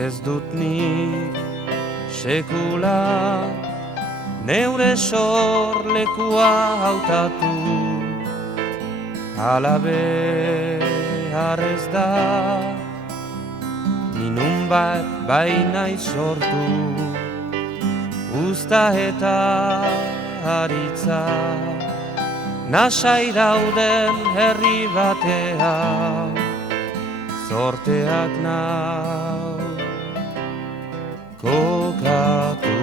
Ez dut nik sekula neure sorlekua hautatu, hala behar ez da, ni nunbait bainai sortu, usta eta haritza, nasai dauden herri batean, zorteak nau kokatu.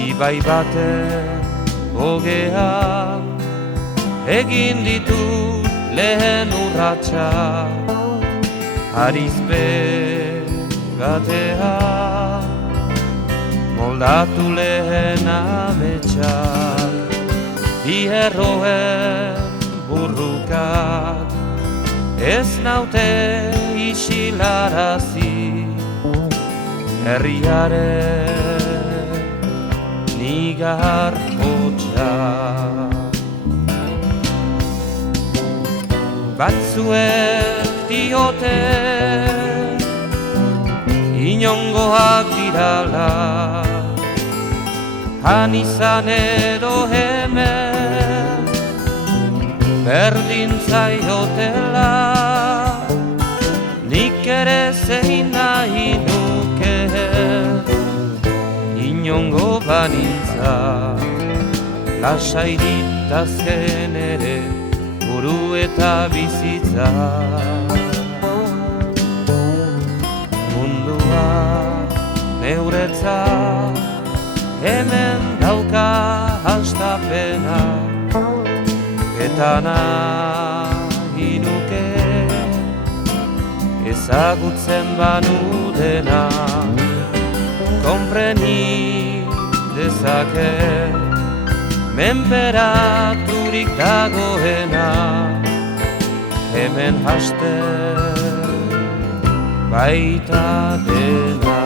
Ibai baten ogean egin ditut lehen urratsak, harizpe batean moldatu lehen ametsak, bi erroen burrukak ez naute isilarazi, herriaren nigar hotsa. Batzuek diote inongoak dirala, han izan edo hemen berdin zaiotela, nik ere zein nahi nuke inongo banintza, lasai ditazken ere buru eta bizitza. Mundua neuretzat hemen dauka hastapena, eta nahi nuke ezagutzen banu dena, konpreni dezake menperaturik dagoena, hemen hasten baita dena.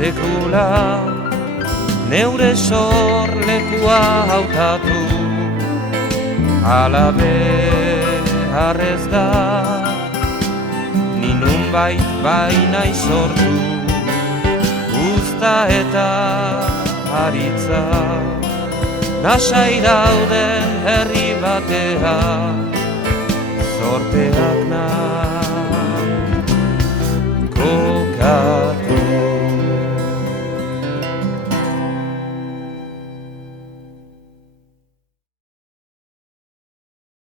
Sekula neure sorlekua hautatu, hala behar ez da, ni nunbait bainai sortu, usta eta haritza, nasai dauden herri batean, zortea